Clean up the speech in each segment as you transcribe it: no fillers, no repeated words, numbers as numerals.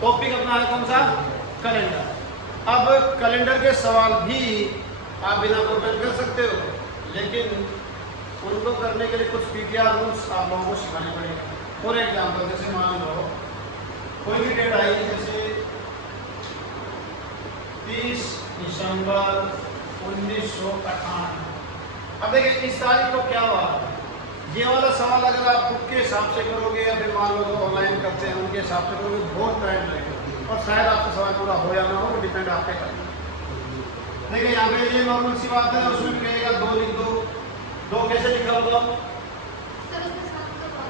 Topic अपना है कौन सा? कैलेंडर। अब कैलेंडर के सवाल भी आप बिना प्रिपेयर कर सकते हो, लेकिन उनको करने के लिए कुछ पीटीआर रूल्स आप लोगों को सिखाने पड़ेंगे। फॉर एग्जाम्पल जैसे मान लो कोई भी डेट आई, जैसे 30 दिसंबर 1958। अब देखिए इस तारीख को क्या हुआ, ये वाला सवाल अगर आप बुक के हिसाब से करोगे या फिर मान लो तो ऑनलाइन करते हैं उनके हिसाब से करोगे, बहुत टाइम लगेगा और शायद आपका सवाल पूरा हो या ना हो, डिपेंड आप पे करता है। देखिए यहाँ पे ये नॉर्मल सी बात है, उसमें कहेगा 2 लिख दो। 2 कैसे लिखा होगा?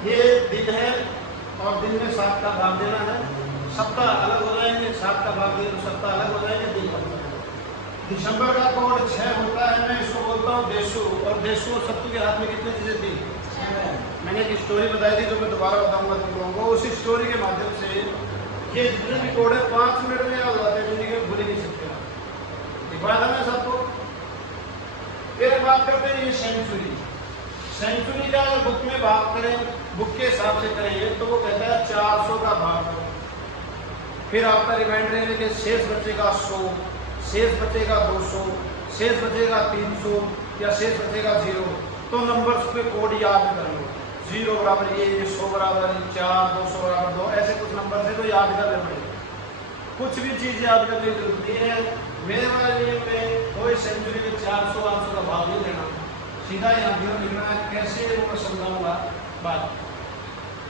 ये दिन है और दिन में 7 का भाग देना है, सप्ताह अलग हो जाएंगे, 7 का भाग देंगे तो सप्ताह अलग हो जाएंगे, दिन अलग। दिसंबर का कोड 6 होता है, मैं इसको बोलता हूँ देशु, और देशु और सत्तू के हाथ में कितनी चीजें थी? मैंने एक स्टोरी बताई थी जो मैं दोबारा बताऊंगा तुम लोगों को। उसी स्टोरी के माध्यम से ये जितने भी कोड है 5 मिनट में याद हो जाते हैं, जिंदगी में भूल ही नहीं सकते। दिखाया था ना सबको। फिर बात करते हैं ये सेंचुरी। सेंचुरी का अगर बुक में बात करें, बुक के हिसाब से करेंगे तो वो कहता है 400 का भाग दो। फिर आपका रिमाइंडर है कि शेष बचेगा 100, शेष बचेगा 200, शेष बचेगा 300 या शेष बचेगा 0। तो नंबर्स पे कोड याद कर लो। 0 बराबर ये, 100 बराबर 4, 200 बराबर 2, ऐसे कुछ नंबर है तो याद कर लेना। कुछ भी चीज़ याद करने की जरूरत नहीं है। मेरे वाले नियम में कोई सेंचुरी में 400 800 का भाग नहीं देना, सीधा यहाँ जीरो लिखना है। कैसे वो मैं समझाऊंगा बात।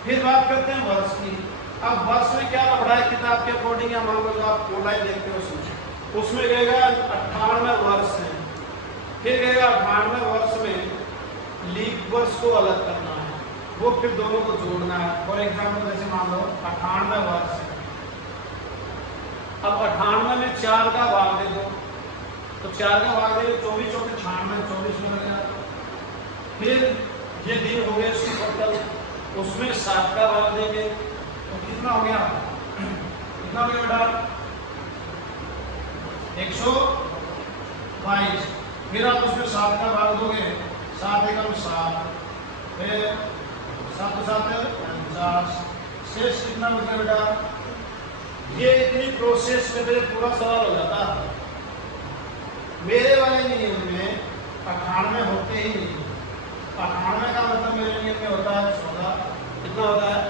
फिर बात करते हैं वर्ष की। अब वर्ष में क्या लफड़ा है किताब के अकॉर्डिंग, या मान लो जो आप ऑनलाइन देखते हो उसमें कहेगा 98 वर्ष है। फिर कहेगा 98 वर्ष में लीप वर्ष को अलग करना है, वो फिर दोनों को जोड़ना है। फॉर एग्जाम्पल जैसे मान लो 98 वर्ष है, अब 98 में 4 का भाग दे दो, तो 4 का भाग दे 24 24 98 24 में लग जाता। फिर ये दिन हो गए उसकी टोटल, उसमें 7 का भाग देंगे तो कितना हो गया? कितना हो गया बेटा? 122। फिर आप उसमें 7 का भाग दोगे, 7 एकम 7, फिर 7 7 50, शेष कितना बचा बेटा? ये इतनी प्रोसेस में मेरे पूरा सवाल हो जाता। मेरे वाले नियम में 98 होते ही नहीं। 98 का मतलब मेरे नियम में होता है 14। कितना होता है?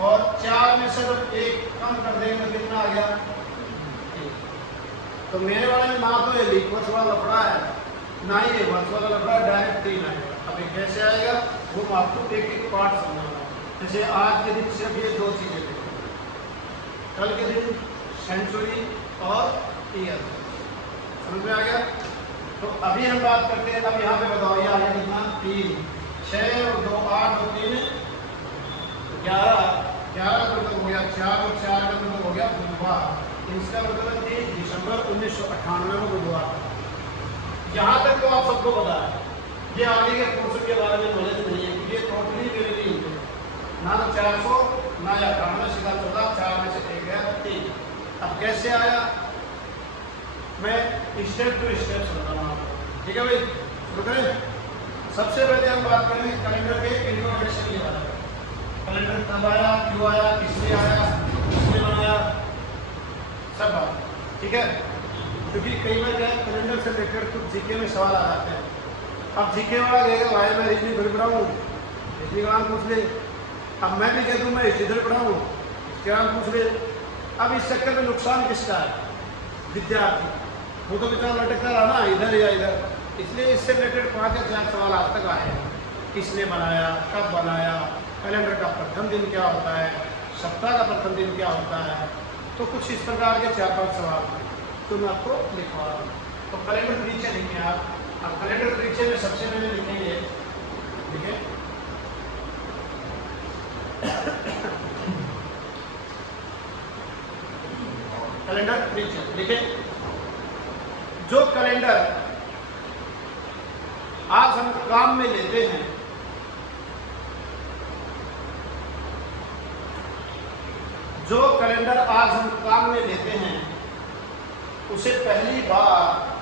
और 4 में से जब 1 कम कर देंगे तो कितना आ गया? 1। तो मेरे वाले में ना तो ये लीप वर्ष वाला लफड़ा है, ना ही ये वर्ष वाला लफड़ा, डायरेक्ट 3 आएगा। अब ये कैसे आएगा वो मैं आपको एक एक पार्ट समझाऊंगा। जैसे आज के दिन सिर्फ ये 2 चीजें, कल के दिन सेंचुरी और ईयर। समझ में आ गया? तो अभी हम बात करते हैं। अब यहाँ पे बताओ ये आ गया कितना? 3, 6 और 2 8 और 3 11। 11 का मतलब हो गया 4 और 4 का मतलब हो गया बुधवार। इसका मतलब 30 दिसंबर 1998 में बुधवार। यहाँ तक तो आप सबको पता है। ये आगे के कोर्स के बारे में नॉलेज नहीं है, क्योंकि ये टोटली मेरे लिए ना तो 400 ना या 98 सीधा 14, 4 में से 1 गया 3। अब कैसे आया मैं स्टेप टू स्टेप समझाऊंगा आपको। ठीक है भाई, शुरू करें। सबसे पहले हम बात करेंगे कैलेंडर के इंट्रोडक्शन के बारे में। कैलेंडर कब आया, क्यों आया, किसने आया, किसने बनाया, सब बात। ठीक है, क्योंकि कई बार क्या है कैलेंडर से रिलेटेड कुछ जीके में सवाल आ जाते हैं। अब जीके वाला कहेगा भाई मैं रीजनिंग थोड़ी पढ़ाऊँ, रीजनिंग वाला पूछ ले। अब मैं भी कह दूँ मैं हिस्ट्री पढ़ाऊँ, हिस्ट्री वाला पूछ ले। अब इस चक्कर में नुकसान किसका है? विद्यार्थी। वो तो बेचारा लटकता रहा ना इधर या इधर। इसलिए इससे रिलेटेड 5 या 4 सवाल आज तक आए हैं। किसने बनाया, कब बनाया, कैलेंडर का प्रथम दिन क्या होता है, सप्ताह का प्रथम दिन क्या होता है। तो कुछ इस प्रकार के 4-5 सवाल तो मैं आपको लिखवा रहा हूँ। तो कैलेंडर परिचय लिखें आप। अब कैलेंडर परिचय में सबसे पहले लिखेंगे, ठीक है, कैलेंडर परिचय लिखें। जो कैलेंडर आज हम काम में लेते हैं, जो कैलेंडर आज हम काम में लेते हैं उसे पहली बार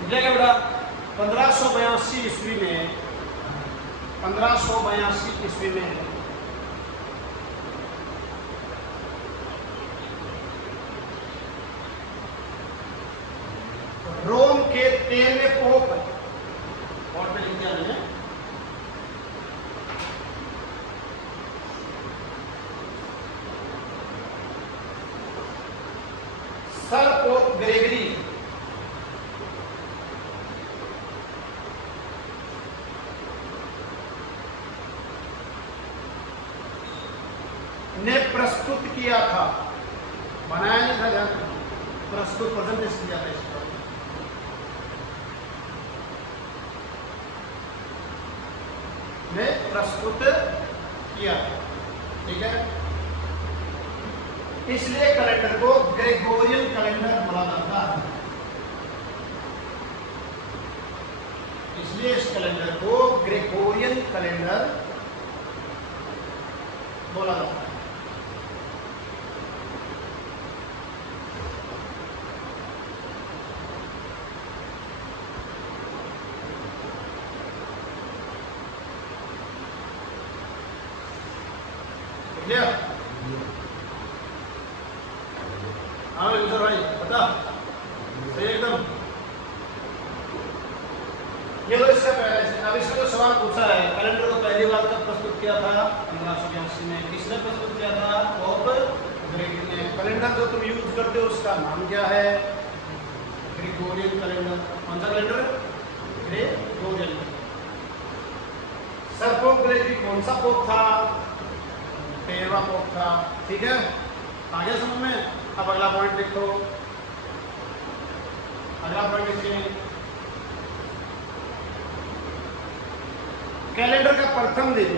लिखेगा बेटा 1582 ईस्वी में, 1582 ईस्वी में रोम के 13वें पोप, और पे लिख दिया मैंने, सर पोप ग्रेगरी ने प्रस्तुत किया था, बनाया नहीं था, जान प्रस्तुत प्रेजेंटेशन किया था इसको, ने प्रस्तुत किया, ठीक है। इसलिए कैलेंडर को ग्रेगोरियन कैलेंडर बोला जाता है, इसलिए इस कैलेंडर को ग्रेगोरियन कैलेंडर बोला जाता है। हाँ यूजर भाई बता एकदम, ये तो इसका पहले से, अब इसका जो सवाल पूछा है, कैलेंडर को पहली बार कब प्रस्तुत किया था? 1582 में। किसने प्रस्तुत किया था? पोप ग्रेगरी ने। कैलेंडर जो तुम यूज करते हो उसका नाम क्या है? Gregorian calendar. कौन सा calendar? Gregorian. Sir pope Gregory कौन सा पोप था? 13वां पोप था, ठीक है। आगे समझ में। अब अगला पॉइंट देखो, अगला पॉइंट देखिए, कैलेंडर का प्रथम दिन,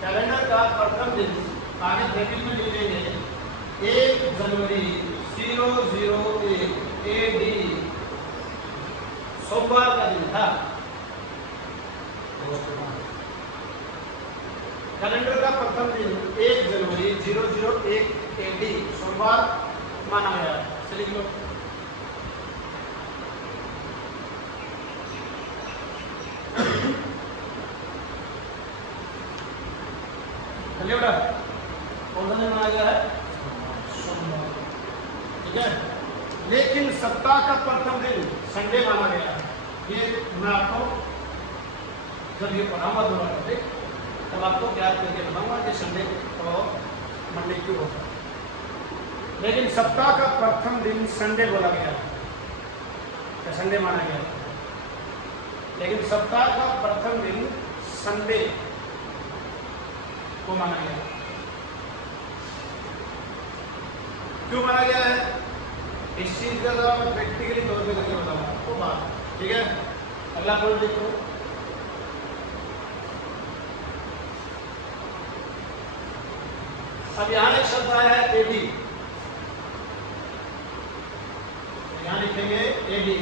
कैलेंडर का प्रथम दिन आगे ब्रैकेट में लिख लेंगे 1 जनवरी 001 AD, सोमवार का दिन था। कैलेंडर का प्रथम दिन 1 जनवरी 001 AD सोमवार माना गया है। चलिए लिख लो। चलिए बेटा, कौन सा दिन माना गया है? सोमवार, ठीक है। लेकिन सप्ताह का प्रथम दिन संडे माना गया है। ये मैं आपको जब ये पढ़ाऊंगा दोबारा, तब आपको याद करके बताऊंगा कि संडे और मंडे क्यों होता है। लेकिन सप्ताह का प्रथम दिन संडे बोला गया है, संडे माना गया है। लेकिन सप्ताह का प्रथम दिन संडे को माना गया है। क्यों माना गया है? इस चीज का जवाब मैं प्रैक्टिकली तौर पे करके बताऊंगा आपको बात, ठीक है। अगला पॉइंट देखो, अब यहां एक शब्द आया है एडी, यहां लिखेंगे एडी।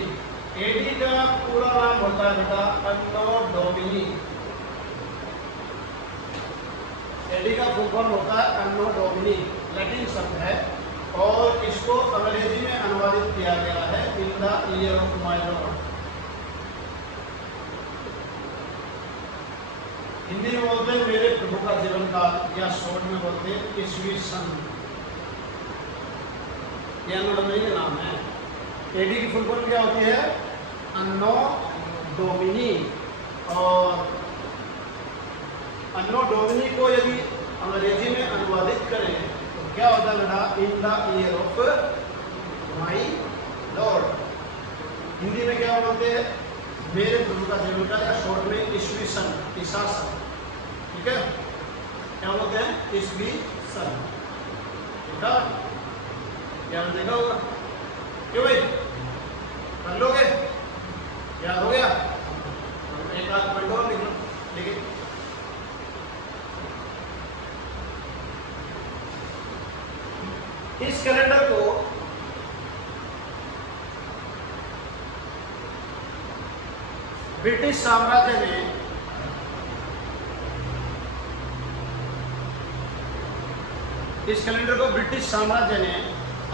एडी का पूरा नाम होता है बेटा अन्नो डोमिनी। एडी का फुल फॉर्म होता है अन्नो डोमिनी, लैटिन शब्द है और इसको अंग्रेजी में अनुवादित किया गया है in the year of my Lord. Hindi में बोलते हैं मेरे प्रभु का जीवन काल, या शॉर्ट में बोलते हैं ईस्वी सन। यह अन्नो डोमिनी का नाम है। एडी की फुल फॉर्म क्या होती है? अन्नो डोमिनी। और अन्नो डोमिनी को यदि अंग्रेजी में अनुवादित करें तो क्या होता है बेटा? In the year of my lord. Hindi में क्या बोलते हैं? मेरे प्रभु का जीवन काल, या शॉर्ट में ईस्वी सन, ईसा सन, ठीक है। क्या बोलते हैं? ईस्वी सन, ठीक है। क्या देखा होगा? क्यों भाई कर लोगे? याद हो गया? एक आध पॉइंट और लिख लो, ठीक है। इस कैलेंडर को ब्रिटिश साम्राज्य ने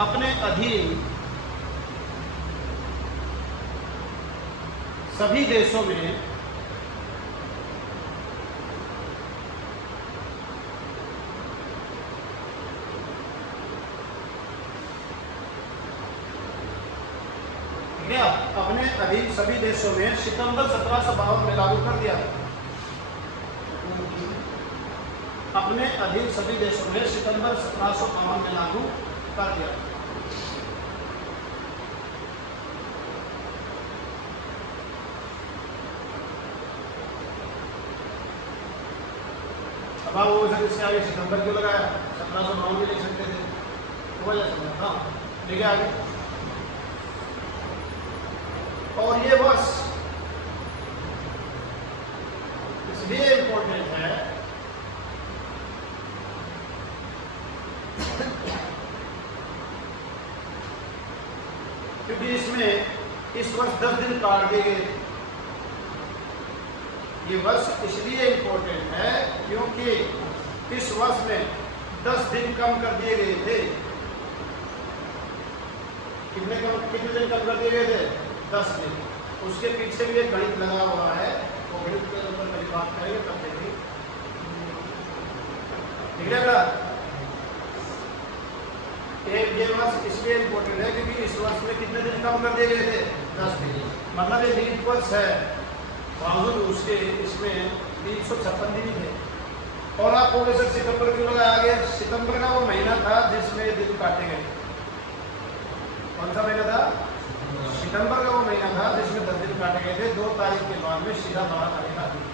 अपने अधीन सभी देशों में अपने अधीन सभी देशों में सितंबर 1752 में लागू कर दिया। अपने अधीन सभी देशों में सितंबर 1752 में लागू कर दिया। अब आप वो इससे आगे सितंबर क्यों लगाया? 1752 भी लिख सकते थे, वजह से। हाँ ठीक है आगे। और ये वर्ष इसलिए इम्पोर्टेंट है क्योंकि इसमें इस वर्ष 10 दिन काट दिए गए। ये वर्ष इसलिए इम्पोर्टेंट है क्योंकि इस वर्ष में 10 दिन कम कर दिए गए थे। कितने दिन कम कर दिए गए थे? 10 दिन। उसके पीछे भी एक गणित लगा हुआ है, वो गणित के ऊपर मेरी बात करेंगे तब देखिए। ठीक है बेटा? ये वर्ष इसलिए इम्पोर्टेंट है क्योंकि इस वर्ष में कितने दिन कम कर दिए गए थे? 10 दिन। मतलब ये लीप वर्ष है, बावजूद उसके इसमें 356 दिन थे। और आपको वैसे सितंबर क्यों लगाया गया? सितंबर का वो महीना था जिसमें दिन काटे गए। कौन सा महीना था? सितंबर का वो महीना था जिसमें 10 दिन काटे गए थे। 2 तारीख के बाद में सीधा 12 तारीख आती है।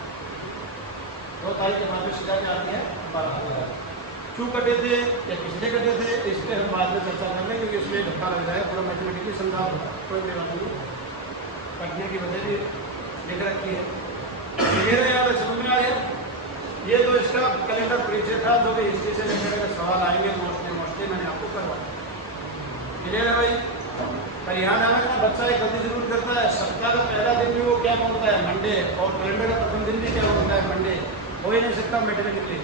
2 तारीख के बाद में सीधा क्या आती है? 12 तारीख। क्यों कटे थे या किसने कटे थे इस पर हम बाद में चर्चा कर लेंगे, क्योंकि इसमें धक्का लग जाएगा। पूरा मैथमेटिकली समझा होगा, कोई मेरा नहीं। कटने की वजह भी लिख रखी है। ये यार समझ में आ गया? ये तो इसका कैलेंडर परिचय था, जो भी हिस्ट्री से रिलेटेड सवाल आएंगे मोस्टली मैंने आपको करवाया। क्लियर है भाई? पर यहाँ ध्यान रखना, बच्चा एक गलती जरूर करता है। सप्ताह का पहला दिन भी वो क्या बोलता है? मंडे। और कैलेंडर का प्रथम दिन भी क्या बोलता है? मंडे। हो ही नहीं सकता मैथमेटिकली।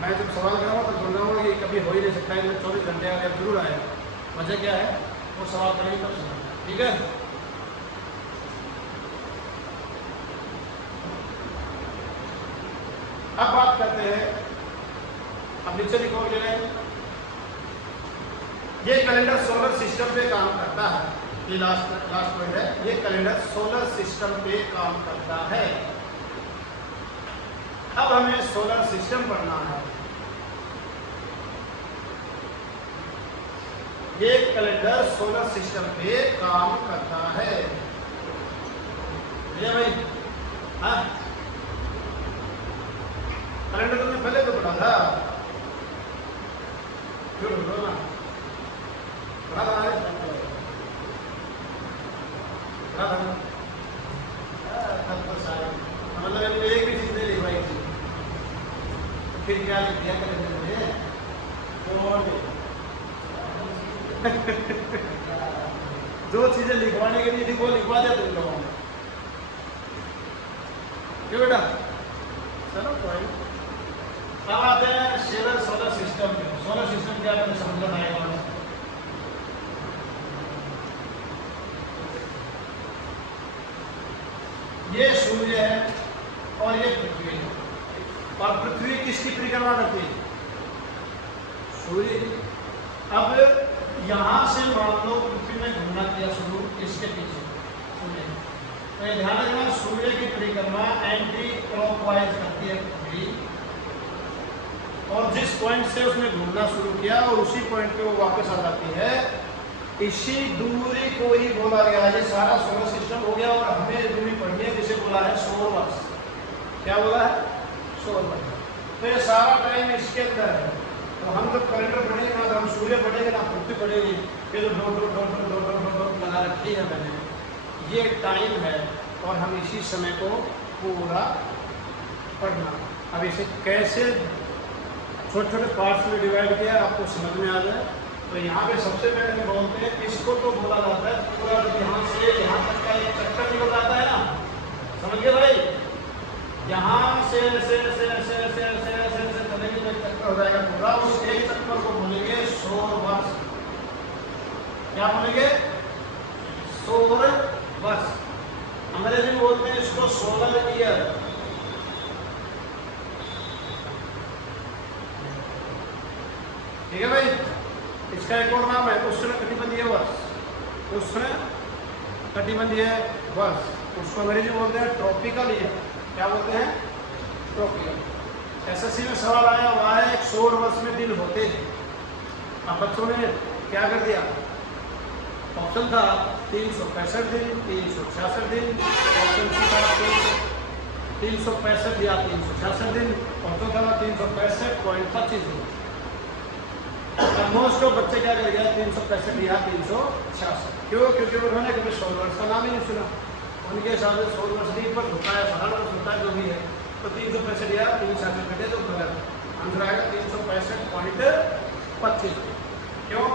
मैं जब सवाल कराऊंगा तो समझाऊंगा कि कभी हो ही नहीं सकता है, 24 घंटे अगर जरूर आएगा। वजह क्या है वो सवाल करेंगे तब समझना। ठीक है? अब बात करते हैं, अब नीचे लिखो ले रहे हैं। ये कैलेंडर सोलर सिस्टम पे काम करता है। ये लास्ट पॉइंट है। ये कैलेंडर सोलर सिस्टम पे काम करता है। अब हमें सोलर सिस्टम पढ़ना है। ये कैलेंडर सोलर सिस्टम पे काम करता है। ये भाई हाँ, कैलेंडर तुमने पहले तो पढ़ा था, क्यों बोलो ना? पढ़ा था मतलब एक भी चीज नहीं लिख पाई थी, फिर क्या लिख दिया कैलेंडर में? जो चीजें लिखवाने के लिए थी वो लिखवा दिया तुम लोगों ने। क्यों बेटा? चलो कोई। अब आते हैं सोलर सिस्टम में। सोलर सिस्टम क्या है समझना आएगा। ये सूर्य है और ये पृथ्वी है। और पृथ्वी किसकी परिक्रमा करती है? सूर्य। अब यहां से मान लो पृथ्वी ने घूमना किया शुरू, इसके पीछे सूर्य। तो ध्यान रखना, सूर्य की परिक्रमा एंटी क्लॉकवाइज करती है पृथ्वी, और जिस पॉइंट से उसने घूमना शुरू किया और उसी पॉइंट पे वो वापस आ जाती है, इसी दूरी को ही बोला गया है। ये सारा सोलर सिस्टम हो गया। और हमें दूरी पढ़नी है जिसे बोला है सौर वर्ष। क्या बोला है? सौर वर्ष। तो ये सारा टाइम इसके अंदर है। तो हम जब कैलेंडर पढ़ेंगे ना, तो हम सूर्य पढ़ेंगे ना पृथ्वी पढ़ेंगे। ये जो डॉट लगा रखी है मैंने, ये टाइम है और हम इसी समय को पूरा पढ़ना। अब इसे कैसे छोटे छोटे पार्ट्स में डिवाइड किया आपको समझ में आ जाए। तो यहाँ पे सबसे पहले बोलते हैं, इसको तो बोला जाता है पूरा यहाँ से यहाँ तक का एक चक्कर निकल जाता है ना, समझ गए भाई? यहाँ से चलेंगे तो एक चक्कर हो जाएगा पूरा। उस एक चक्कर को बोलेंगे सौर वर्ष। क्या बोलेंगे? सौर वर्ष। अंग्रेजी में बोलते हैं इसको सोलर ईयर। ठीक है भाई, इसका एक और नाम है उष्णकटिबंधीय वर्ष। उष्णकटिबंधीय वर्ष, उसको अंग्रेजी में बोलते हैं ट्रॉपिकल ईयर। क्या बोलते हैं? ट्रॉपिकल। एसएससी में सवाल आया हुआ है एक सौर वर्ष में दिन होते हैं। अब बच्चों ने क्या कर दिया? ऑप्शन था 365 दिन, 366 दिन, ऑप्शन सी था 365 या 366 दिन, ऑप्शन था 365.25 दिन। मोस्ट ऑफ बच्चे क्या कर गया? 365 या 366। क्यों? क्योंकि उन्होंने कभी सौर वर्ष का नाम ही नहीं सुना। उनके हिसाब से सौर वर्ष दिन पर होता है, साधारण वर्ष होता है, जो भी है। तो 365 या 366 घंटे तो गलत आंसर आएगा 365.25। क्यों?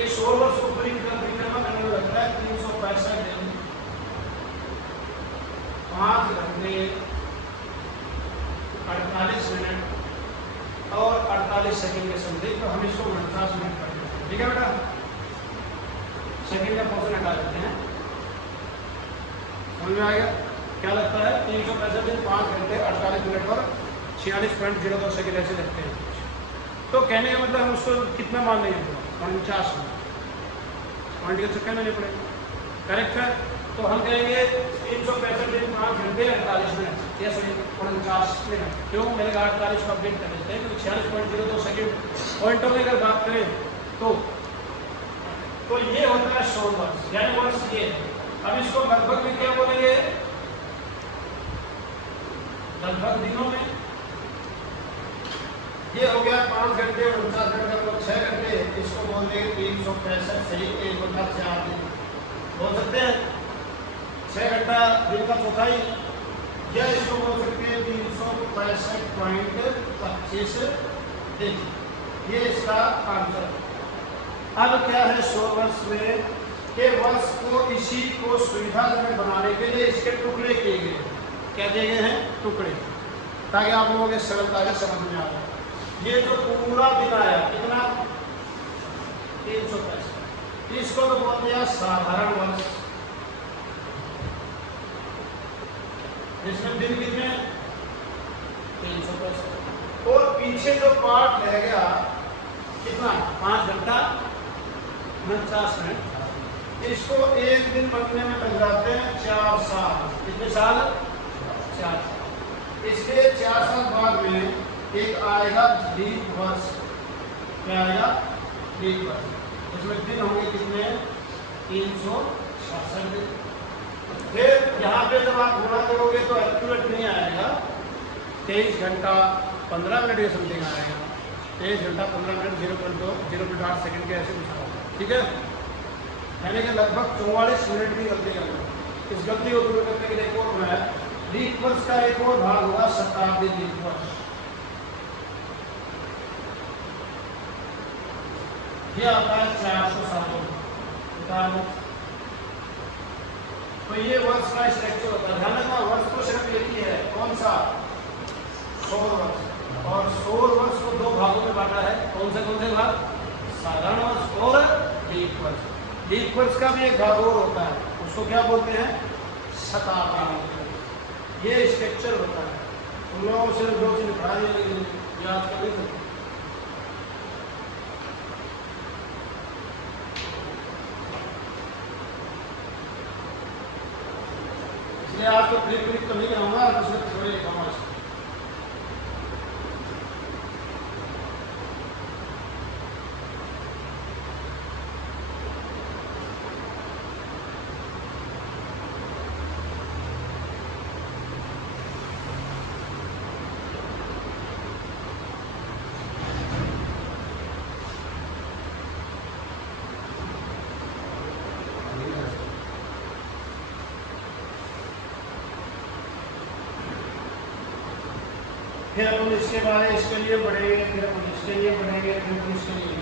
एक सौर वर्ष को परिक्रमा करने में लगता है 365 दिन, 5 घंटे 48 मिनट और 48 सेकंड के समथिंग। तो हम इसको 49 मिनट कर देते हैं। ठीक है बेटा, सेकंड का पोर्शन हटा देते हैं। समझ में आ गया? क्या लगता है? 365 दिन, 5 घंटे 48 मिनट और 46.02 सेकंड ऐसे लगते हैं। तो कहने का मतलब हम उसको कितना मान लेंगे? 49 मिनट। पॉइंट के चक्कर में नहीं पड़ेगा। करेक्ट है? तो हम कहेंगे 365 दिन, 5 घंटे 48 मिनट। Yes, 49 minute. क्यों? मैंने कहा 48 को अपडेट कर देते हैं, क्योंकि 46.02 सेकंड पॉइंटों में अगर बात करें तो ये होता है सौर वर्ष, यानी वर्ष ये। अब इसको लगभग में क्या बोलेंगे? लगभग दिनों में। ये हो गया 5 घंटे 49 मिनट का, मतलब 6 घंटे। इसको बोल देंगे 365 सही 1/4 दिन बोल सकते हैं। 6 घंटा दिन का चौथाई, या इसको बोल सकते हैं 365.25 दिन। ये इसका आंसर। अब क्या है सौर वर्ष में के वर्ष को इसी को सुविधाजनक बनाने के लिए इसके टुकड़े किए गए। क्या दिए गए हैं? टुकड़े, ताकि आप लोगों के सरलता से समझ में आ जाए। ये जो पूरा दिन आया कितना? 365। इसको तो बोलते हैं साधारण वर्ष, जिसमें दिन कितने? 365। और पीछे जो पार्ट रह गया कितना? 5 घंटा 49 मिनट। इसको एक दिन बनने में लग जाते हैं 4 साल। कितने साल? 4 साल। इसके 4 साल बाद में एक आएगा लीप वर्ष। क्या आएगा? लीप वर्ष। इसमें दिन होंगे कितने? 366 दिन। फिर यहाँ पे जब आप गुणा करोगे तो एक्यूरेट नहीं आएगा, 23 घंटा 15 मिनट के समथिंग आएगा। 23 घंटा 15 मिनट 0.8 सेकंड के ऐसे कुछ होगा। ठीक है, यानी कि लगभग 44 मिनट की गलती कर। इस गलती को दूर करने के लिए एक और है, लीप वर्ष का एक और भाग होगा शताब्दी लीप वर्ष। ये आता है 400 सालों। तो ये वर्ष का स्ट्रक्चर होता है। ध्यान रखना, वर्ष तो सिर्फ एक ही है। कौन सा? सौर वर्ष। और सौर वर्ष को 2 भागों में बांटा है। कौन से भाग? साधारण वर्ष और लीप वर्ष। लीप वर्ष का भी एक भाग और होता है, उसको क्या बोलते हैं? शताब्दी। ये स्ट्रक्चर होता है। उन लोगों को सिर्फ 2 चीज पढ़ा दिया, लेकिन याद कर नहीं सकते। इसलिए आपको क्लिक तो नहीं कराऊंगा, दूसरे थोड़े लिखाऊंगा। फिर अपन इसके बारे इसके लिए बढ़ेंगे, फिर अपन इसके लिए बढ़ेंगे, फिर अपन इसके लिए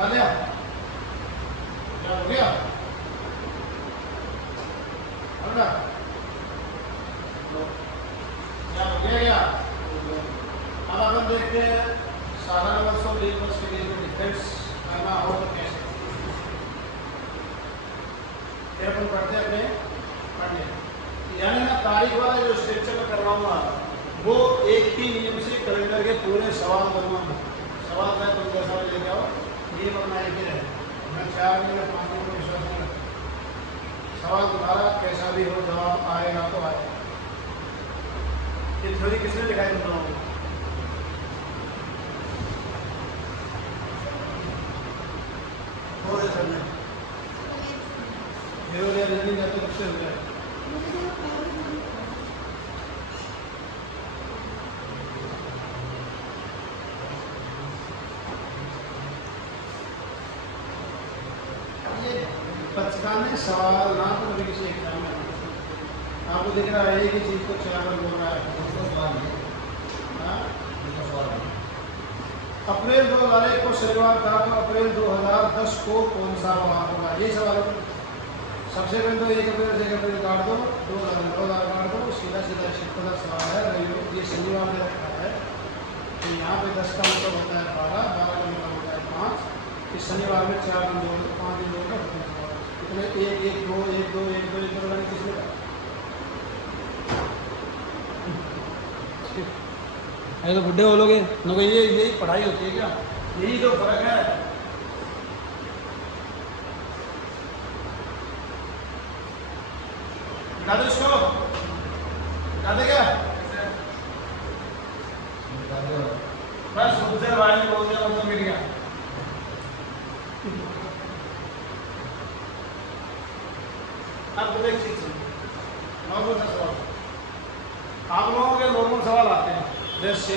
आ गया। क्या हो गया? अब ना देखते हैं साधारण वर्ष और लीप वर्ष के लिए डिफरेंस करना हो तो कैसे अपन पढ़ते अपने पढ़ने, यानी मैं तारीख वाला जो स्ट्रक्चर में करवाऊंगा वो एक ही नियम से कैलेंडर के पूरे सवाल बनवाऊंगा। सवाल का तुम जैसा लेके आओ, नियम अपना एक ही रहे। मैं 4 दिन 5 दिन को विश्वास नहीं रखता। सवाल तुम्हारा कैसा भी हो, जवाब आएगा तो आएगा। ये थ्योरी किसने दिखाई तुम लोगों को? सर ने रीजनिंग करते कब से हो गया? बचकाने सवाल ना तो कभी किसी एग्जाम में आपको दिख रहा है एक ही चीज को 4 बार बोल रहा है। अप्रैल 2001 को शनिवार था तो अप्रैल 2010 को कौन सा वार होगा? ये सवाल है। सबसे पहले तो 1 अप्रैल से 1 अप्रैल काट दो, 2000 काट दो, सीधा सीधा शिफ्ट का सवाल है। ये शनिवार में रखा है तो यहाँ पे 10 का मतलब होता है 12, 12 का मतलब होता है 5। इस शनिवार में 4 दिन जोड़ 5 दिन जोड़कर इतने 1 1 2 1 2 1 2 1 2 लगाने किसने कहा? अरे तो बुढ़े बोलोगे नो ये यही पढ़ाई होती है क्या? यही तो फर्क है। डालो इसको, डाले क्या? बस दूसरे बारे में बोल दिया मतलब मिल गया। अब तो एक चीज नॉर्मल सा सवाल, आप लोगों के नॉर्मल सवाल आते हैं जैसे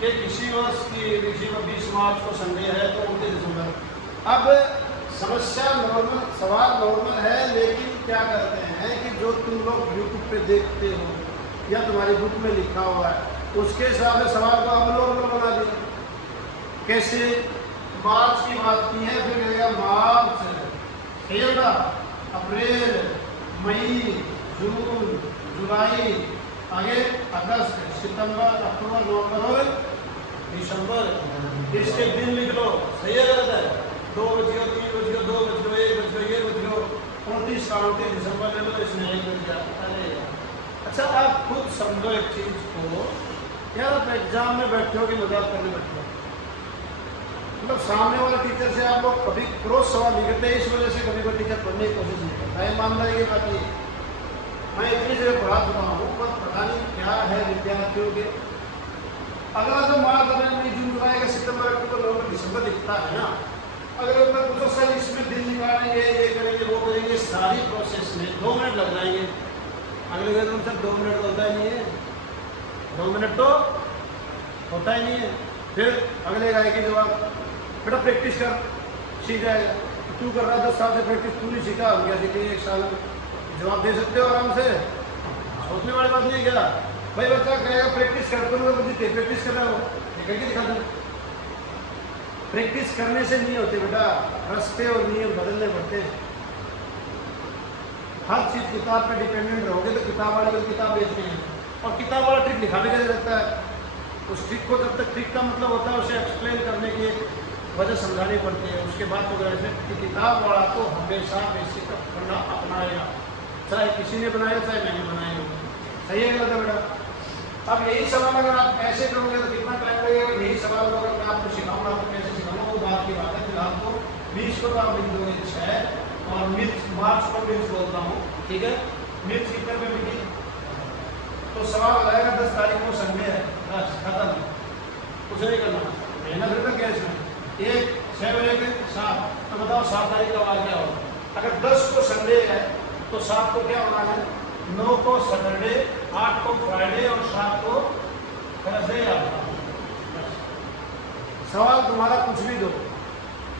कि किसी वर्ष की 20 मार्च को संडे है तो 29 दिसंबर। अब समस्या नॉर्मल, सवाल नॉर्मल है, लेकिन क्या करते हैं कि जो तुम लोग यूट्यूब पे देखते हो या तुम्हारी बुक में लिखा हुआ है उसके हिसाब से सवाल को अब नॉर्मल बना दिए। कैसे? मार्च की बात की है, फिर कहेगा मार्च, सही है ना? अप्रैल, मई, जून, जुलाई, आगे अगस्त, सितंबर, अक्टूबर, नवंबर और दिसंबर। इसके दिन लिख लो, सही है गलत है? 2 बज गए, 3 बज गए, 2 बज गए, 1 बज गए, 1 बज गए, 29 का 29 दिसंबर ले लो, इसमें 1 बज गया। अरे अच्छा, आप खुद समझो एक चीज को, यार आप एग्जाम में बैठे हो कि मजाक करने बैठे हो? मतलब सामने वाले टीचर से आप लोग कभी क्रॉस सवाल नहीं करते, इस वजह से कभी कोई टीचर पढ़ने की कोशिश नहीं करता है। मान लीजिए बात ये, मैं इतनी जगह पढ़ा चुका हूँ पर पता नहीं क्या है विद्यार्थियों के। अगला जो मार्च, अप्रैल, मई, जून, जुलाई का सितंबर, अक्टूबर, नवंबर, दिसंबर लिखता है ना, अगर मैं पूछो सर इसमें दिन निकालेंगे, ये करेंगे, वो करेंगे, सारी प्रोसेस में 2 मिनट लग जाएंगे। अगले दिन सर 2 मिनट तो होता ही नहीं है, 2 मिनट तो होता ही नहीं है। फिर अगले गाय की जवाब, बेटा प्रैक्टिस कर, सीख जाएगा। तू कर रहा है 10 साल से प्रैक्टिस, तू नहीं सीखा, हम क्या सीखेंगे 1 साल में? जवाब दे सकते हो आराम से, सोचने वाली बात नहीं है क्या? भाई बच्चा कहेगा प्रैक्टिस करते हो, प्रैक्टिस कर रहा हो, ये करके दिखा दो। प्रैक्टिस करने से नहीं होते बेटा, रास्ते और नियम बदलने पड़ते हैं। हर चीज किताब पे डिपेंडेंट रहोगे तो किताब वाले को किताब बेचते हैं, और किताब वाला ट्रिक दिखाने के लिए रहता है। उस ट्रिक को जब तक, ट्रिक का मतलब होता है उसे एक्सप्लेन करने की एक वजह समझानी पड़ती है, उसके बाद तो कि किताब वाला तो हमेशा बेसिक करना अपनाएगा, चाहे किसी ने बनाया चाहे मैंने बनाया हो। सही है गलत है बेटा? अब यही सवाल अगर आप ऐसे करोगे तो कितना टाइम लगेगा? यही सवाल अगर मैं आपको सिखाऊंगा तो कैसे सिखाऊंगा वो बात की बात है। फिलहाल तो 20 को तो आप लिख दोगे 6, और मिर्च, मार्च को मिर्च बोलता हूँ, ठीक है? मिर्च कितने पे मिली? तो सवाल आएगा 10 तारीख को संडे है, बस खत्म, कुछ नहीं करना। मेहनत है क्या इसमें? 1 6 बजे के 7, तो बताओ 7 तारीख का वार क्या होगा? अगर 10 को संडे है तो 7 को क्या होना है, 9 को सैटरडे, 8 को फ्राइडे और 7 को थर्सडे याद रखना। सवाल तुम्हारा कुछ भी दो,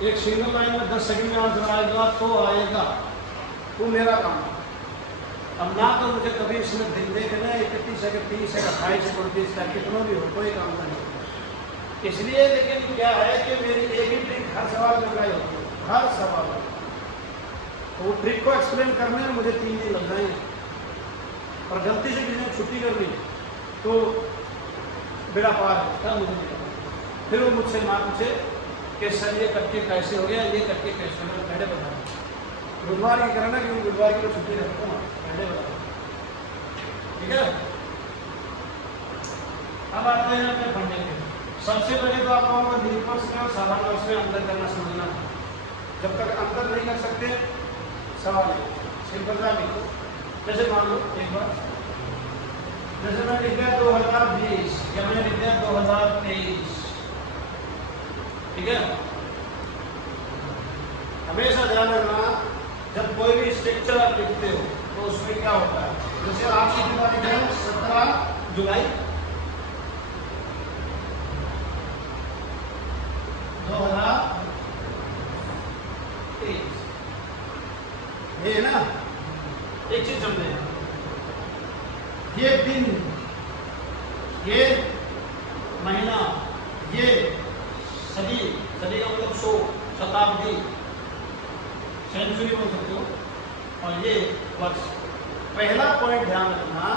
एक सिंगल लाइन में 10 सेकंड में आंसर आएगा तो आएगा, वो मेरा काम है। अब ना तो मुझे कभी इसमें दिन देखना 31 है 30 है 28 है 29 का, कितना भी हो कोई काम नहीं। इसलिए लेकिन क्या है कि मेरी एक ही ट्रिक हर सवाल में लगाई होती है, हर सवाल में। तो वो ट्रिक को एक्सप्लेन करने में मुझे 3 दिन लग जाएंगे, और गलती से किसी ने छुट्टी कर ली तो बेड़ा पार है, तब मुझे नहीं पता। फिर वो मुझसे ना पूछे कि सर ये करके कैसे हो गया, ये करके कैसे हो गया, पहले बता। बुधवार की करना, क्योंकि बुधवार की तो छुट्टी रखता हूँ, पहले बता। ठीक है, अब आते हैं अपने फंडे के। सबसे पहले तो आप लोगों को निष्पक्ष में और साधारण वर्ष में अंतर करना समझना है। जब तक अंतर नहीं कर सकते सवाल सिंपल सा लिखो। जैसे मान लो एक बार, जैसे मैं लिख दिया 2020 या मैंने लिख दिया 2023, ठीक है। हमेशा ध्यान रखना जब कोई भी स्ट्रक्चर आप लिखते हो तो उसमें क्या होता है, जैसे आप कितनी तारीख है 17 जुलाई 2023, ये है ना। एक चीज समझे, ये दिन, ये महीना, ये सदी, सदी का मतलब 100, शताब्दी, सेंचुरी बोल सकते हो, और ये वर्ष। पहला पॉइंट ध्यान रखना,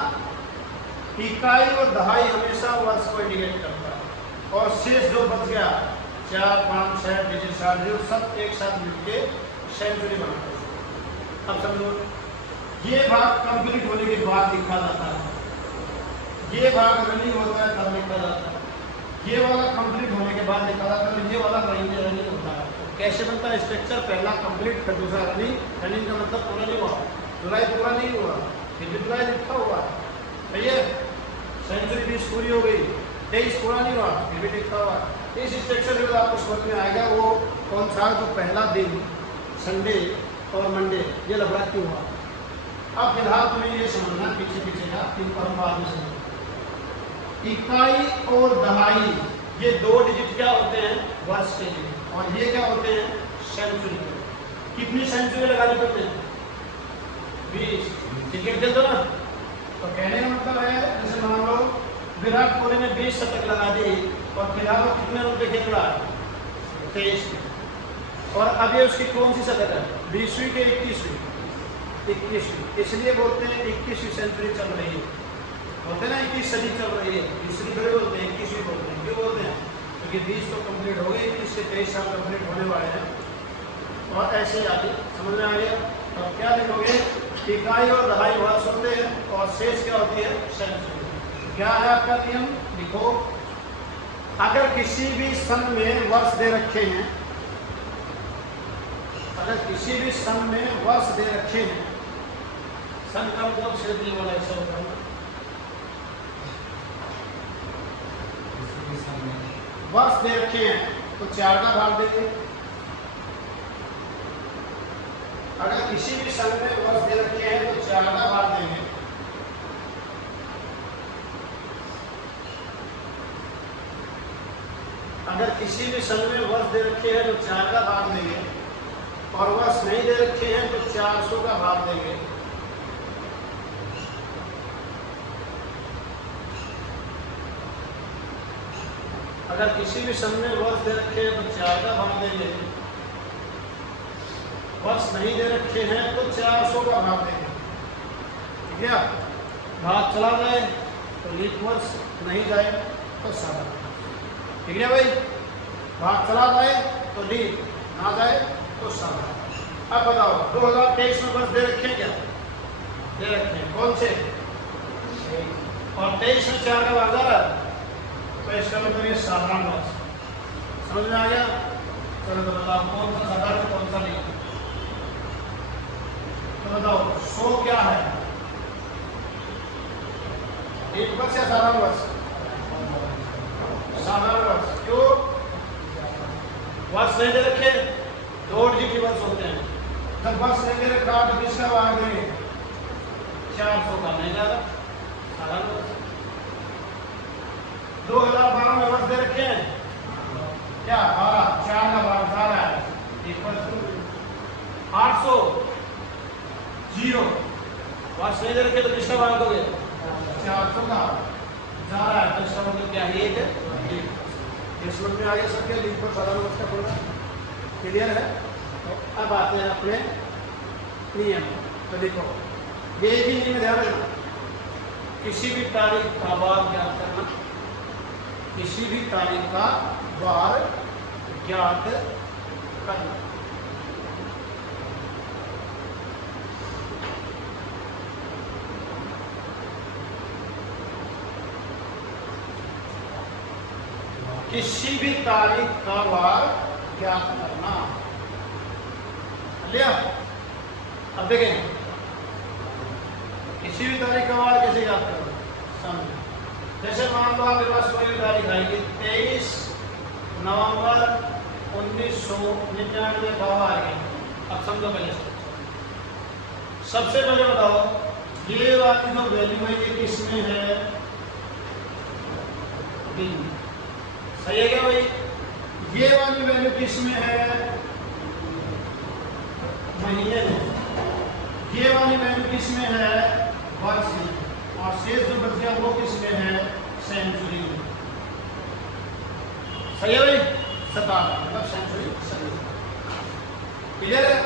इकाई और दहाई हमेशा वर्ष को इंडिकेट करता है, और शेष जो बच गया 4, 5, 6 डिजिट 7 सब एक साथ मिलके सेंचुरी बनाते हैं। अब समझो, ये भाग कंप्लीट होने के बाद लिखा जाता है, ये भाग रनिंग होता है तब लिखा जाता है, ये वाला कंप्लीट होने के बाद लिखा जाता है, ये वाला रनिंग होता है। कैसे बनता है स्ट्रक्चर, पहला कंप्लीट फिर दूसरा रनिंग। रनिंग का मतलब पूरा नहीं हुआ, जुलाई पूरा नहीं हुआ, फिर जुलाई लिखा हुआ, सही है। सेंचुरी 20 पूरी हो गई, 23 पूरा नहीं हुआ, फिर भी लिखा हुआ। इस स्ट्रक्चर में आपको समझ में आएगा वो कौन सा जो पहला दिन संडे और मंडे ये लफड़ा क्यों हुआ। अब फिलहाल तुम्हें ये समझना पीछे पीछे का, फिर हम बाद में समझेंगे। इकाई और दहाई ये 2 डिजिट क्या होते हैं, वर्ष के लिए, और ये क्या होते हैं, सेंचुरी। कितनी सेंचुरी लगा दी तुमने, 20। क्रिकेट खेलते हो ना, तो कहने का मतलब है जैसे मान लो विराट कोहली ने 20 शतक लगा दी, और फिलहाल वो कितने रन पे खेल रहा है, 23। और अब ये उसकी कौन सी शतक है, 20वीं के 21वीं, 21वीं। इसलिए बोलते हैं 21वीं सेंचुरी चल रही है, बोलते हैं ना 21 सदी चल रही है, 20वीं थोड़ी बोलते हैं, 21वीं बोलते हैं। क्यों बोलते हैं, क्योंकि 20 तो कंप्लीट हो गई, 21 से 23 साल कंप्लीट होने वाले हैं, और ऐसे आगे समझ में आ गया। तो क्या लिखोगे, इकाई और दहाई वर्ष होते हैं, और शेष क्या होती है, सेंचुरी। क्या है आपका नियम, लिखो, अगर किसी भी सन में वर्ष दे रखे हैं, अगर किसी भी सन में वर्ष दे रखे हैं, सन का मतलब सिर्फ ये वाला ऐसा होता है, वर्ष दे रखे हैं तो 4 का भाग देंगे। अगर किसी भी सन में वर्ष दे रखे हैं तो 4 का भाग देंगे। अगर किसी भी सन में वर्ष दे रखे हैं तो 4 का भाग देंगे, और वर्ष नहीं दे रखे हैं तो 400 का भाग देंगे। अगर किसी भी सन में वर्ष दे रखे हैं तो 4 का भाग देंगे, वर्ष नहीं दे रखे हैं तो 400 का भाग देंगे। ठीक है, भाग चला जाए तो लीप वर्ष, नहीं जाए तो सादा। ठीक है भाई, भाग चला जाए तो लीप, ना जाए तो सादा। अब बताओ 2023 में वर्ष दे रखे हैं क्या, दे रखे हैं, कौन से, और 23 में 4 का भाग जा रहा है, तो इसका मतलब ये साधारण वर्ष। समझ में आ गया। चलो तो बताओ कौन सा साधारण कौन सा नहीं। तो बताओ 100 क्या है, एक वर्ष या साधारण वर्ष, साधारण वर्ष। क्यों, वर्ष नहीं दे रखे, 2 डिजिट वर्ष होते हैं। जब वर्ष नहीं दे रखा तो किसका भाग देंगे, 400 का महंगा था। 2012 में वर्ष दे रखे हैं क्या? 12, 4 का 12 12 है, इक्वल टू 800 0 वर्ष नहीं दे रखे तो किसका भाग दोगे? 400 का जा रहा है, तो इसका मतलब क्या है? एक है। ये समझ में आ गया सबके? लिंक पर सारा नोट्स का पूरा क्लियर है। तो अब आते हैं अपने नियम। तो देखो ये एक ही नियम ध्यान रखना, किसी भी तारीख का वार ज्ञात करना, किसी भी तारीख का वार ज्ञात करना। किसी भी तारीख का वार ज्ञात करना। लिया? अब देखें किसी भी तारीख का वार कैसे ज्ञात करो? समझो, जैसे मान लो आपके पास कोई भी तारीख आएगी 23 नवंबर 1999 का वार है। अब समझो पहले सबसे पहले बताओ ये वाली जो वैल्यू है ये किसमें है? दिन। सही है क्या भाई? ये वाली वैल्यू किसमें है? महीने में। ये वाली वैल्यू किसमें है? वर्ष में। और शेष जो बच गया वो किसमें है? सेंचुरी में। सही है भाई? 57 मतलब सेंचुरी। क्लियर है?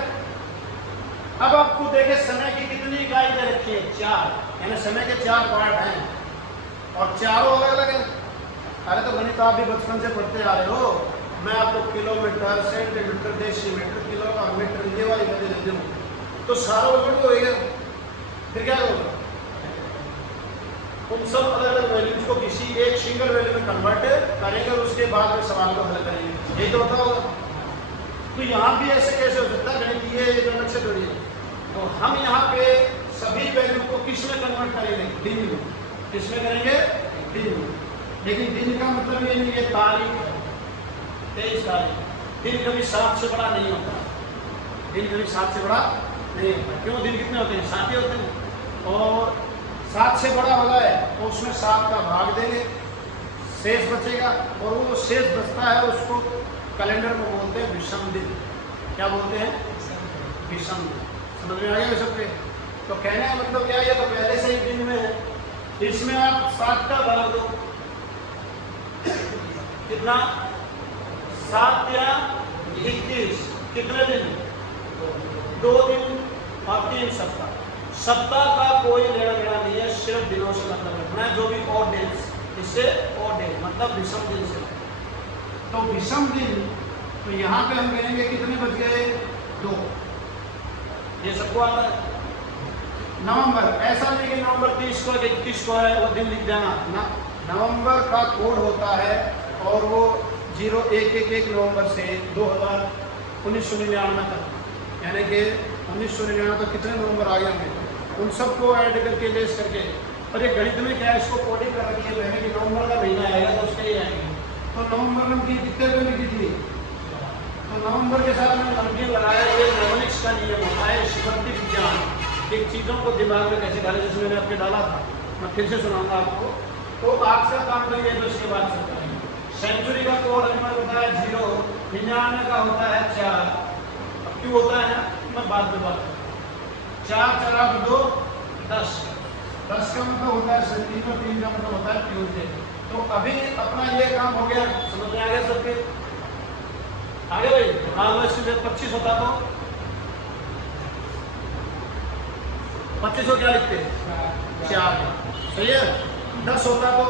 अब आपको देखे समय की कितनी इकाई दे रखी है? 4, यानी समय के 4 पार्ट हैं और चारों अलग अलग है। अरे तो गणित आप भी बचपन से पढ़ते आ रहे हो। मैं आपको किलोमीटर, सेंटीमीटर, डेसीमीटर, किलो और मीटर ये वाली वैल्यू दे दूं तो सारा उलट हो गया। फिर क्या होगा? उन सब अलग अलग वैल्यूज को किसी एक सिंगल वैल्यू में कन्वर्ट करेंगे और उसके बाद में सवाल को हल करेंगे। यही तो होता होगा। तो यहाँ भी ऐसे कैसे हो सकता है? गणित ये जो अलग से थोड़ी है। तो हम यहाँ पे सभी वैल्यू को किस में कन्वर्ट करेंगे? दिन में। किस में करेंगे? दिन में। लेकिन दिन का मतलब ये नहीं है तारीख है 23 तारीख। दिन कभी 7 से बड़ा नहीं होता। दिन कभी 7 से बड़ा नहीं होता। क्यों? दिन कितने होते हैं? 7 ही होते हैं। और 7 से बड़ा हो जाए तो उसमें 7 का भाग देंगे, शेष बचेगा और वो शेष बचता है उसको कैलेंडर में बोलते हैं विषम दिन। क्या बोलते हैं? विषम दिन। समझ में आ गया सबके? तो कहने का मतलब क्या है? ये तो पहले से ही दिन में है, इसमें आप 7 का भाग दो। कितना? 7 या 21 कितने दिन? 2 दिन और 3 सप्ताह। सप्ताह का कोई लेना देना नहीं है, सिर्फ दिनों से मतलब रखना है। जो भी ऑड डेज, इससे ऑड डेज मतलब विषम दिन से। तो विषम दिन तो यहाँ पे हम कहेंगे कितने बच गए? 2। ये सबको आता है। नवंबर ऐसा नहीं कि नवंबर 30 को 21 को है वो दिन लिख देना ना। नवंबर का कोड होता है और वो 0111 नवंबर से 1999 तक, यानी कि 1999 तक कितने नवंबर आ गए होंगे उन सबको ऐड करके लेस करके। और ये गणित में क्या है? इसको कोडिंग कर रखी है मैंने कि नवंबर का महीना आएगा तो उसके ही आएंगे। तो नवंबर में कितने पे लिखी थी? तो नवंबर के साथ मैंने नमकीन लगाया। ये न्यूमेरिक्स का नियम होता है, स्मृति विज्ञान। एक चीज़ों को दिमाग में कैसे डाले, जैसे मैंने आपके डाला था, मैं फिर से सुनाऊंगा आपको। तो आज का काम करिए तो इसके बाद से करेंगे। सेंचुरी का कोड नंबर होता है 0, 99 का होता है 4। अब क्यों होता है मैं बाद में बात करूँ। 4 4 2 10 10 का मतलब होता है संडे और 3 का मतलब होता है ट्यूसडे। तो अभी अपना ये काम हो गया। समझ में आ गया सबके? आगे भाई हाँ 25 होता तो 25 को क्या लिखते हैं? 4। सही है। 10 होता तो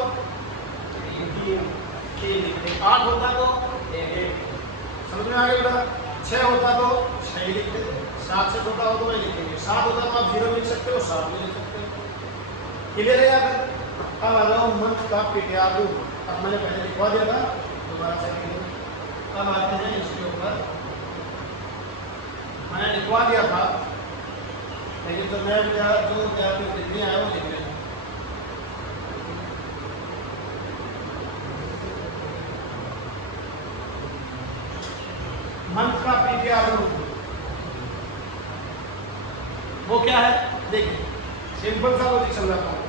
3 लिखते। 8 होता तो 1। समझ में आ गया बेटा? 6 होता तो 6 लिखते। 7 से छोटा हो तो वही लिखेंगे। 7 होता तो आप 0 लिख सकते हो, 7 भी लिख सकते हो। क्लियर है? अब आ जाओ मंथ का पीटीआर रूप। अब मैंने पहले लिखवा दिया था, दोबारा से अब आते हैं इसके ऊपर। मैंने लिखवा दिया था लेकिन तो मैं जो विद्यार्थी लिखने आया वो लिख रहे हैं। मंथ का पीटीआर रूप वो क्या है? देखिए सिंपल सा लॉजिक समझाता हूँ।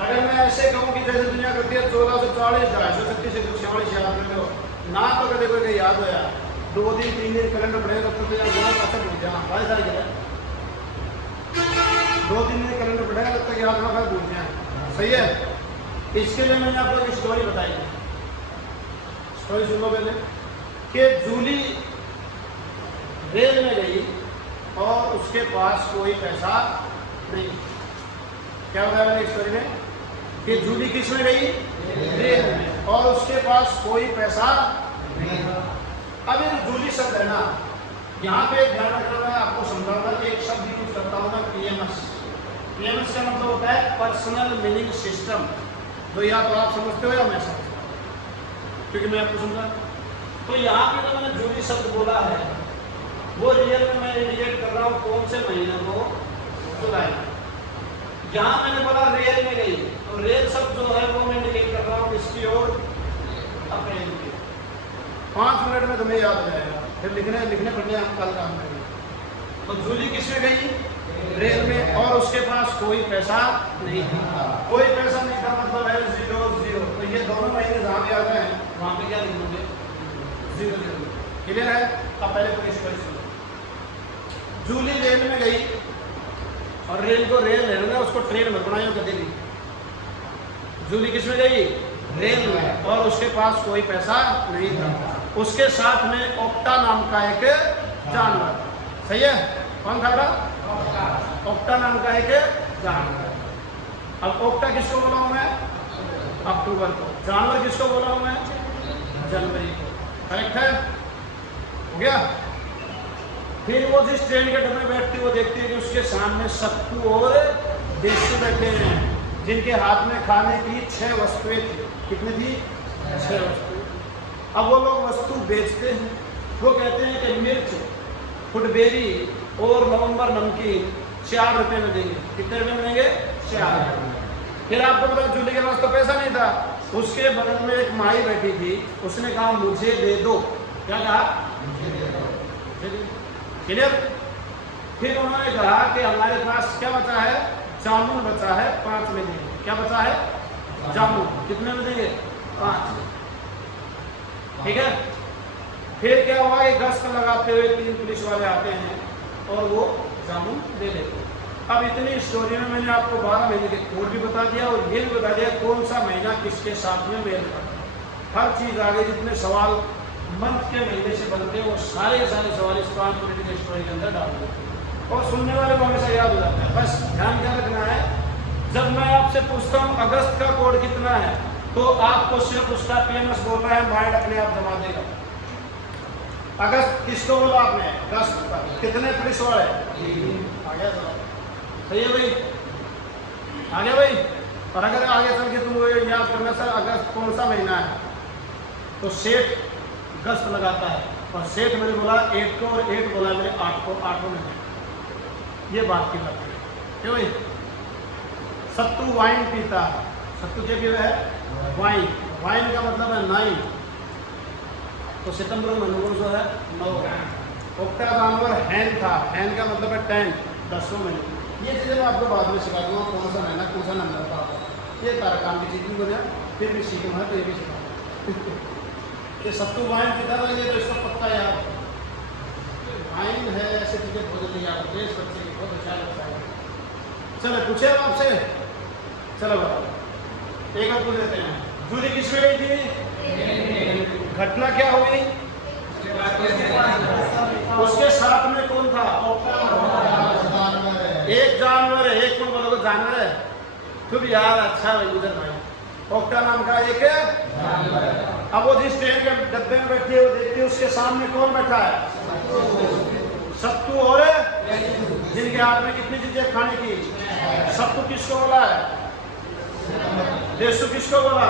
अगर मैं ऐसे कहूँ कि जैसे दुनिया करती है 1440 236 146 याद कर लो ना, तो कभी कोई याद हो यार 2 दिन 3 दिन कैलेंडर पड़ेगा तब तो यार बहुत अच्छा भूल जाना भाई सारी जगह 2-3 दिन कैलेंडर पड़ेगा तब तक याद ना भूल जाए। सही है। इसके लिए मैंने आपको एक स्टोरी बताई है। स्टोरी सुन लो पहले कि जूली रेल में गई और उसके पास कोई पैसा नहीं। क्या बताया मैंने स्टोरी में कि जूली किस में गई? रेल में, और उसके पास कोई पैसा नहीं। अब ये जूली शब्द है ना, यहाँ पे ध्यान रखना, मैं आपको समझाऊंगा। एक शब्द यूज करता हूँ मैं, पीएमएस। पीएमएस का मतलब होता है पर्सनल मीनिंग सिस्टम, जो या तो आप समझते हो या मैं समझता हूँ, क्योंकि मैं आपको समझा। तो यहाँ पे जो मैंने जूली शब्द बोला है वो रियल में मैं इंडिकेट कर रहा हूँ कौन से महीने को? जुलाई। जहाँ मैंने बोला रेल में गई, तो रेल शब्द जो है वो मैं इंडिकेट कर रहा हूँ किसकी ओर? अप्रैल की। 5 मिनट में तुम्हें याद हो जाएगा, फिर लिखने पढ़ने हम कल काम करेंगे। तो जूली किस में गई? रेल में, और उसके पास कोई पैसा नहीं था। कोई पैसा नहीं था मतलब है 0 0। तो ये दोनों महीने जहाँ भी आते हैं वहाँ पे क्या लिखोगे? 0 0। क्लियर है? अब पहले पूरी स्टोरी सुनो। जूली रेल में गई, और रेल को रेल है उसको ट्रेन में बनाई कभी नहीं। जूली किस में गई? रेल में, और उसके पास कोई पैसा नहीं था। उसके साथ में ओक्टा नाम का एक जानवर। सही है? कौन था? ओक्टा नाम का एक जानवर। अब ओक्टा किसको बोला हूं मैं? अक्टूबर को। जानवर किसको बोला हूं मैं? जनवरी को। करेक्ट है? हो गया। फिर वो जिस ट्रेन के डब्बे में बैठती वो देखती है कि उसके सामने सत्तू और देशु बैठे हैं, जिनके हाथ में खाने की 6 वस्तुएं थी। कितनी थी? 6 वस्तुएं। अब वो लोग वस्तु बेचते हैं। वो कहते हैं कि मिर्च, फुटबेरी और नवंबर नमकीन 4 रुपये में देंगे। कितने रुपये में देंगे? 4 रुपये। फिर आपको पता जूली के पास तो पैसा नहीं था। उसके बगल में एक माई बैठी थी, उसने कहा मुझे दे दो। क्या कहा? क्लियर? फिर उन्होंने कहा कि हमारे पास क्या बचा है? जामुन बचा है, 5 में देंगे। क्या बचा है? जामुन। कितने में देंगे? 5। ठीक है। फिर क्या हुआ कि गश्त लगाते हुए 3 पुलिस वाले आते हैं और वो जामुन दे देते। अब इतनी स्टोरी में मैंने आपको 12 महीने के कोड भी बता दिया और ये भी बता दिया कौन सा महीना किसके साथ में मेल करता। हर चीज आगे जितने सवाल मंथ के महीने से बनते हैं वो सारे सवाल इस 5 मिनट की स्टोरी के अंदर डाल देते हैं और सुनने वाले को हमेशा याद हो जाता है। बस ध्यान क्या रखना है, जब मैं आपसे पूछता हूँ अगस्त का कोड कितना है, तो आपको सिर्फ उसका पीएमएस बोलना है, माइंड अपने आप जमा देगा। अगस्त किसको बोला आपने? अगस्त का। कितने पुलिस वाले? आ गया सही है भाई? आ गया भाई? और अगर आगे चल के तुम याद करना सर अगस्त कौन सा महीना है, तो सेठ गश्त लगाता है और सेठ मैंने बोला 8 को और 8 बोला मैंने 8 को, 8 में। ये बात की बात है क्यों भाई? सत्तू वाइन पीता है। सत्तू क्या पीता है? वाइन। वाइन का मतलब है 9। तो सितंबर महीने जो है 9। ओक्टा जानवर हैन था। हैन का मतलब है 10, 10 महीने। ये चीज़ें मैं आपको बाद में सिखा दूंगा, कौन सा महीना कौन सा नंबर था। ये तारा काम की चीज़ नहीं बोले, फिर भी सीखना है तो ये भी सिखा। ये सत्तू वाइन पीता था, ये तो इसका पक्का याद। वाइन है ऐसे चीज़ें बहुत जल्दी याद होते हैं इस बच्चे की, बहुत अच्छा लगता है। चलो पूछे अब आपसे, चलो बताओ एक और पूछ लेते हैं। जूली किस में गई थी? घटना क्या हुई? उसके साथ में कौन था? एक जानवर है। एक कौन बोलोगे? जानवर है। खुद यार अच्छा भाई उधर भाई ओक्टा नाम का एक जानवर है। अब वो जिस ट्रेन के डब्बे में बैठी है वो देखती है उसके सामने कौन बैठा है? सत्तू और जिनके हाथ में कितनी चीजें खाने की। सत्तू किसको बोला है? देशु किसको बोला?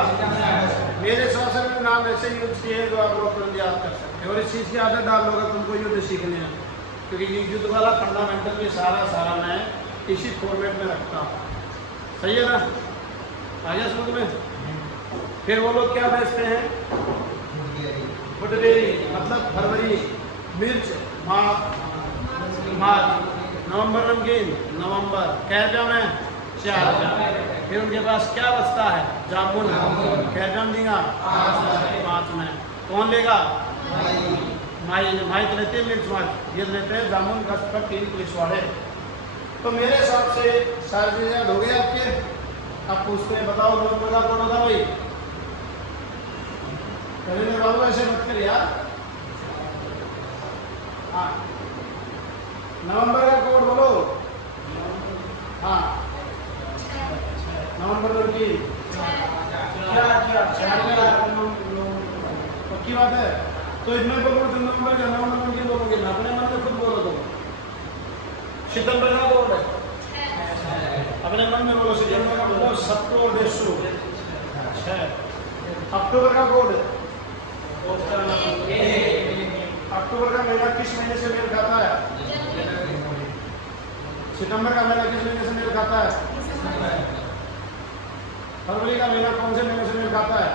मेरे हिसाब से नाम ऐसे यूज किए जो आप लोग तुरंत याद कर सकते हैं और इस चीज़ की आदत डाल लोगे तुमको युद्ध सीखने हैं, क्योंकि युद्ध वाला फंडामेंटल भी सारा मैं इसी फॉर्मेट में रखता हूँ। सही है ना? आ गया समझ में? फिर वो लोग क्या बेचते हैं? फुटबेरी मतलब फरवरी, मिर्च, मार्च, नवंबर नमकीन, नवंबर। कै रुपया में? 4 रुपया। फिर उनके पास क्या बचता है? जामुन। कै रुपया में देगा? 5 में। कौन लेगा? माई तो लेते हैं मिर्च मार्च, ये लेते हैं जामुन का 3 पुलिस वाले। तो मेरे हिसाब से सारे चीजें हो गए आपके। अब पूछते हैं, बताओ नवंबर का कोड बताओ भाई। कभी बाबू ऐसे मत कर यार। हाँ, नवंबर का कोड बोलो। हाँ, नवंबर की पक्की बात है। तो इसमें बोलो तो नवंबर का नवंबर की बोलोगे ना, अपने मन में खुद बोलो। तो सितंबर का कोड है, अपने मन में बोलो। सितंबर का बोलो सत्तोर देशो 6। अक्टूबर का कोड, अक्टूबर का महीना किस महीने से मेल खाता है? सितंबर का महीना किस महीने से मेल खाता है? फरवरी का महीना कौन से महीने से मेल खाता है?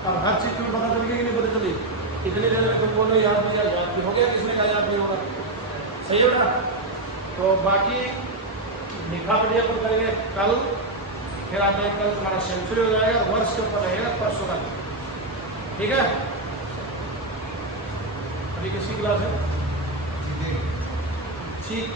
अब हर चीज तुम्हें पता चल गई कि नहीं पता चली? इतनी देर में तुम बोलो याद नहीं याद हो गया, किसने कहा याद नहीं होगा? सही होगा। तो बाकी लिखा पढ़िया पर करेंगे कल। फिर आप कल तुम्हारा सेंचुरी हो जाएगा, वर्ष के ऊपर रहेगा परसों का। ठीक है। अभी किसी क्लास है? ठीक।